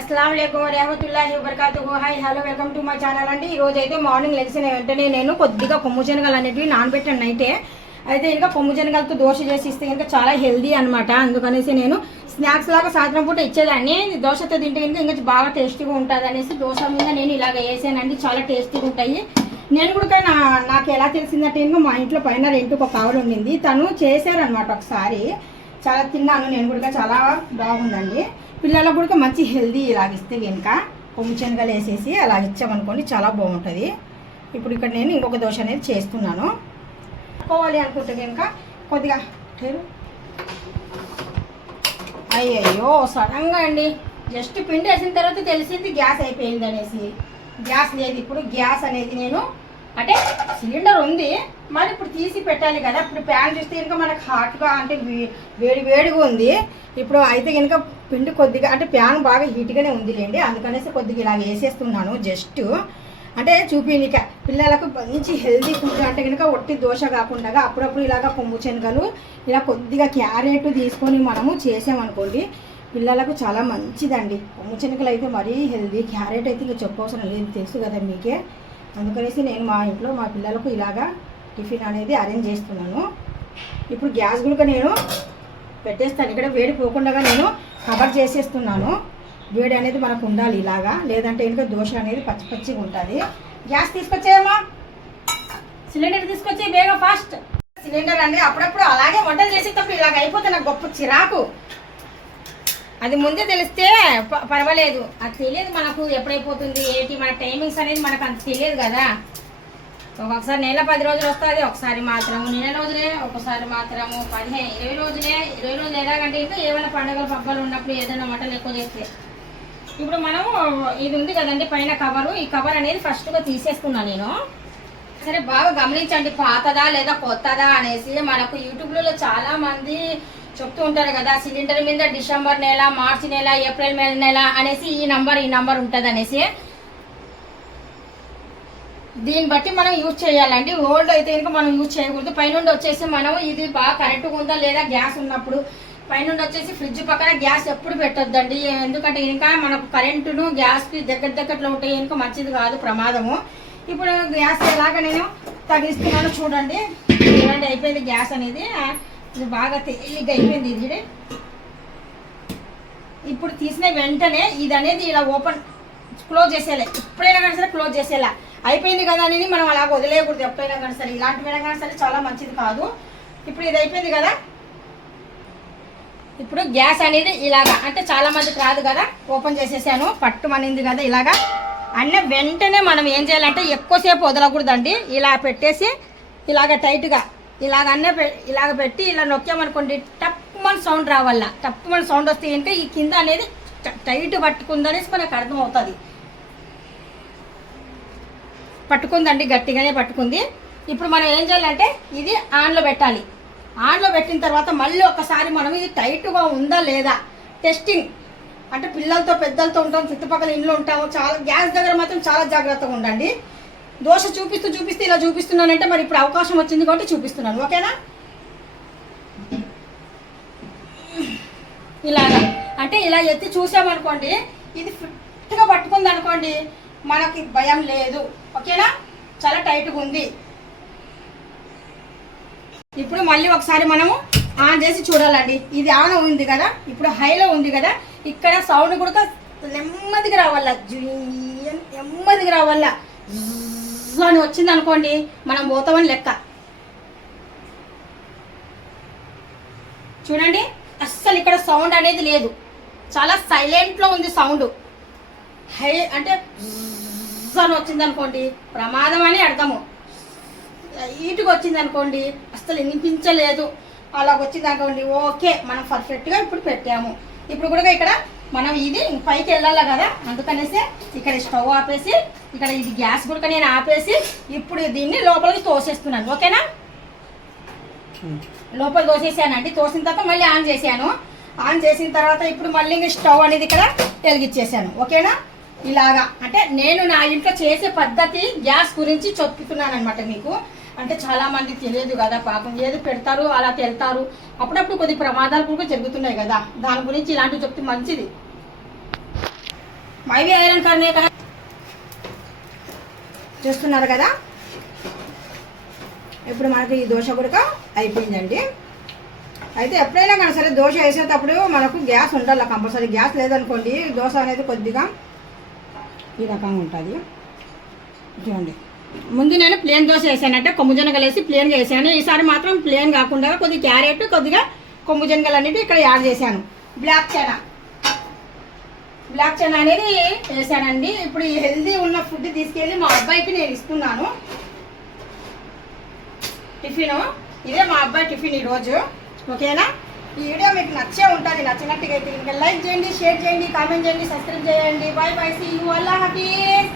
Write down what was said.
అస్సలం రహమతుల్లాహి వబర్కాతుహు. Hi hello welcome to my channel అండి. ఈరోజు రోజు అయితే మార్నింగ్ లెగిసిన వెంటనే నేను కొద్దిగా కొమ్ము శనగలు అనేటివి నానబెట్టాను నైటే. అయితే ఇంకా కొమ్ము శనగలతో దోశ చేసి ఇస్తే ఇంకా చాలా హెల్దీ అనమాట అందుకనేసి నేను స్నాక్స్ లాగా సాయంత్రం పూట ఇచ్చేదాన్ని. దోశతో తింటే ఇంకా ఇంకా బాగా టేస్టీగా ఉంటుంది అనేసి దోశ మీద నేను ఇలాగ వేసానండి. చాలా టేస్టీగా ఉంటాయి. నేను కూడా నా నాకు ఎలా తెలిసిందంటే ఇంకా మా ఇంట్లో పైన రెంట్ ఒక కవర్ ఉండింది. తను చేశారనమాట ఒకసారి. చాలా తిన్నాను నేను కూడా. చాలా బాగుందండి. పిల్లలకు కూడా మంచి హెల్దీ ఇలా ఇస్తే కనుక కొమ్ము శనగలు వేసేసి అలా ఇచ్చామనుకోండి చాలా బాగుంటుంది. ఇప్పుడు ఇక్కడ నేను ఇంకొక దోశ అనేది చేస్తున్నాను. పోవాలి అనుకుంటే కనుక కొద్దిగా టేరు. అయ్యయ్యో సడన్గా అండి. జస్ట్ పిండి వేసిన తర్వాత తెలిసింది గ్యాస్ అయిపోయింది అనేసి గ్యాస్ లేదు ఇప్పుడు. గ్యాస్ అనేది నేను అంటే సిలిండర్ ఉంది మరి ఇప్పుడు తీసి పెట్టాలి కదా. ఇప్పుడు ప్యాన్ చూస్తే కనుక మనకు హాట్గా అంటే వేడి వేడిగా ఉంది. ఇప్పుడు అయితే కనుక పిండి కొద్దిగా అంటే ప్యాన్ బాగా హీట్గానే ఉందిలేండి. అందుకనేసి కొద్దిగా ఇలా వేసేస్తున్నాను జస్ట్ అంటే చూపినిక పిల్లలకు మంచి హెల్దీ ఫుడ్ అంటే కనుక ఒట్టి దోశ కాకుండా అప్పుడప్పుడు ఇలాగ కొమ్ము శనగలు ఇలా కొద్దిగా క్యారెట్ తీసుకొని మనము చేసామనుకోండి పిల్లలకు చాలా మంచిదండి. కొమ్ము శనగలు అయితే మరీ హెల్దీ క్యారెట్ అయితే ఇంకా చెప్పవసరం లేదు. తెలుసు కదా మీకే. అందుకనేసి నేను మా ఇంట్లో మా పిల్లలకు ఇలాగా టిఫిన్ అనేది అరేంజ్ చేస్తున్నాను. ఇప్పుడు గ్యాస్ గుడక నేను పెట్టేస్తాను. ఇక్కడ వేడి పోకుండా నేను కవర్ చేసేస్తున్నాను. వేడి అనేది మనకు ఉండాలి ఇలాగా. లేదంటే ఇంకా దోశ అనేది పచ్చి పచ్చిగా ఉంటుంది. గ్యాస్ తీసుకొచ్చేయమ్మా. సిలిండర్ తీసుకొచ్చి బేగా ఫాస్ట్. సిలిండర్ అండి అప్పుడప్పుడు అలాగే వంటలు చేసేటప్పుడు ఇలాగ అయిపోతే నాకు గొప్ప చిరాకు. అది ముందే తెలిస్తే ప- పర్వాలేదు. అది తెలియదు మనకు ఎప్పుడైపోతుంది ఏంటి మన టైమింగ్స్ అనేది మనకు అంత తెలియదు కదా. ఒక్కొక్కసారి నెల పది రోజులు వస్తుంది ఒకసారి మాత్రము నెల రోజులే ఒకసారి మాత్రము పదిహేను ఇరవై రోజులే ఇరవై రోజులు ఎలాగంటే ఇంకా ఏమైనా పండుగలు పబ్బాలు ఉన్నప్పుడు ఏదైనా వంటలు ఎక్కువ చేస్తే. ఇప్పుడు మనము ఇది ఉంది కదండి పైన కవరు ఈ కవర్ అనేది ఫస్ట్గా తీసేసుకున్నాను నేను. సరే బాగా గమనించండి పాతదా లేదా కొత్తదా అనేసి. మనకు యూట్యూబ్లలో చాలామంది చెప్తూ ఉంటారు కదా సిలిండర్ మీద డిసెంబర్ నెల మార్చి నెల ఏప్రిల్ మే నెల అనేసి ఈ నంబర్ ఈ నంబర్ ఉంటుంది అనేసి దీన్ని బట్టి మనం యూజ్ చేయాలండి. ఓల్డ్ అయితే కనుక మనం యూజ్ చేయకూడదు. పైనుండి వచ్చేసి మనం ఇది బాగా కరెక్ట్గా ఉందా లేదా గ్యాస్ ఉన్నప్పుడు. పైనుండి వచ్చేసి ఫ్రిడ్జ్ పక్కన గ్యాస్ ఎప్పుడు పెట్టొద్దండి. ఎందుకంటే ఇంకా మనకు కరెంటును గ్యాస్కి దగ్గర దగ్గరలో ఉంటే ఇంకా మంచిది కాదు ప్రమాదము. ఇప్పుడు గ్యాస్ ఎలాగ నేను తగిలిస్తున్నాను చూడండి. చూడండి అయిపోయింది గ్యాస్ అనేది. ఇది బాగా తేలిగ్గా అయిపోయింది ఇది ఇప్పుడు తీసిన వెంటనే ఇది అనేది ఇలా ఓపెన్ క్లోజ్ చేసేయాలి. ఎప్పుడైనా కానీ సరే క్లోజ్ చేసేలా అయిపోయింది కదా అనేది మనం అలా వదిలేయకూడదు. ఎప్పుడైనా కానీ సరే ఇలాంటివైనా కానీ సరే చాలా మంచిది కాదు. ఇప్పుడు ఇది అయిపోయింది కదా? ఇప్పుడు గ్యాస్ అనేది ఇలాగా అంటే చాలా మందికి రాదు కదా? ఓపెన్ చేసేసాను. పట్టుమనింది కదా ఇలాగా. అన్న వెంటనే మనం ఏం చేయాలంటే ఎక్కువసేపు వదలకూడదండి. ఇలా పెట్టేసి ఇలాగ టైట్గా ఇలాగ అన్నీ పె ఇలాగ పెట్టి ఇలా నొక్కామనుకోండి టప్పుమని సౌండ్ రావాల టప్పుమని సౌండ్ వస్తే ఏంటంటే ఈ కింద అనేది టైట్ పట్టుకుందనేసి మనకు అర్థమవుతుంది. పట్టుకుందండి గట్టిగానే పట్టుకుంది. ఇప్పుడు మనం ఏం చేయాలంటే ఇది ఆన్లో పెట్టాలి. ఆన్లో పెట్టిన తర్వాత మళ్ళీ ఒకసారి మనం ఇది టైట్గా ఉందా లేదా? టెస్టింగ్. అంటే పిల్లలతో పెద్దలతో ఉంటాం చుట్టుపక్కల ఇంట్లో ఉంటాము చాలా గ్యాస్ దగ్గర మాత్రం చాలా జాగ్రత్తగా ఉండండి. దోష చూపిస్తూ చూపిస్తూ ఇలా చూపిస్తున్నానంటే మరి ఇప్పుడు అవకాశం వచ్చింది కాబట్టి చూపిస్తున్నాను. ఓకేనా? ఇలాగా. అంటే ఇలా ఎత్తి చూసామనుకోండి ఇది ఫిట్గా పట్టుకుంది అనుకోండి మనకి భయం లేదు. ఓకేనా? చాలా టైట్గా ఉంది. ఇప్పుడు మళ్ళీ ఒకసారి మనము ఆన్ చేసి చూడాలండి. ఇది ఆన్ ఉంది కదా? ఇప్పుడు హైలో ఉంది కదా? ఇక్కడ సౌండ్ కూడా నెమ్మదిగా రావాల? జుయ్యన్ నెమ్మదిగా రావాల? అని వచ్చింది అనుకోండి మనం పోతామని లెక్క. చూడండి అస్సలు ఇక్కడ సౌండ్ అనేది లేదు. చాలా సైలెంట్లో ఉంది సౌండ్. హై అంటే అని వచ్చింది అనుకోండి ప్రమాదం అని అర్థము. లైట్గా వచ్చింది అనుకోండి అస్సలు వినిపించలేదు. అలాగ వచ్చింది అనుకోండి ఓకే మనం పర్ఫెక్ట్గా ఇప్పుడు పెట్టాము. ఇప్పుడు కూడా ఇక్కడ మనం ఇది పైకి వెళ్ళాలి కదా? అందుకనేసి ఇక్కడ స్టవ్ ఆపేసి ఇక్కడ ఇది గ్యాస్ కూడా నేను ఆపేసి ఇప్పుడు దీన్ని లోపలికి తోసేస్తున్నాను. ఓకేనా? లోపల తోసేసానండి తోసిన తర్వాత మళ్ళీ ఆన్ చేశాను. ఆన్ చేసిన తర్వాత ఇప్పుడు మళ్ళీ ఇంకా స్టవ్ అనేది ఇక్కడ వెలిగించేసాను ఓకేనా? ఇలాగా. అంటే నేను నా ఇంట్లో చేసే పద్ధతి గ్యాస్ గురించి చెప్తున్నాను అనమాట మీకు. అంటే చాలా మంది తెలియదు కదా పాపం. ఏది పెడతారు అలా తెలుతారు. అప్పుడప్పుడు కొద్ది ప్రమాదాలు కూడా జరుగుతున్నాయి కదా. దాని గురించి ఇలాంటివి చెప్తే మంచిది. మైవీ ఐరన్ కర్నే కదా చూస్తున్నారు కదా? ఇప్పుడు మనకి ఈ దోశ కూడా అయిపోయిందండి. అయితే ఎప్పుడైనా కానీ సరే దోశ వేసేటప్పుడు మనకు గ్యాస్ ఉండాలి కంపల్సరీ గ్యాస్ లేదనుకోండి దోశ అనేది కొద్దిగా ఈ రకంగా ఉంటుంది. చూడండి. ముందు నేను ప్లేన్ దోశ వేసానంటే కొమ్ము శనగలు వేసి ప్లేన్గా వేసాను. ఈసారి మాత్రం ప్లేన్ కాకుండా కొద్దిగా క్యారెట్ కొద్దిగా కొమ్ము జనగలు అనేవి ఇక్కడ యాడ్ చేశాను. బ్లాక్ చనా బ్లాక్ చనా అనేది వేసానండి. ఇప్పుడు ఈ హెల్దీ ఉన్న ఫుడ్ తీసుకెళ్ళి మా అబ్బాయికి నేను ఇస్తున్నాను. టిఫిను ఇదే మా అబ్బాయి టిఫిన్ ఈరోజు ఓకేనా? ఈ వీడియో మీకు నచ్చే ఉంటుంది. నచ్చినట్టుగా అయితే ఇంకా లైక్ చేయండి షేర్ చేయండి కామెంట్ చేయండి సబ్స్క్రైబ్ చేయండి. బాయ్ బాయ్ సీ యూ అల్లా హాఫీజ్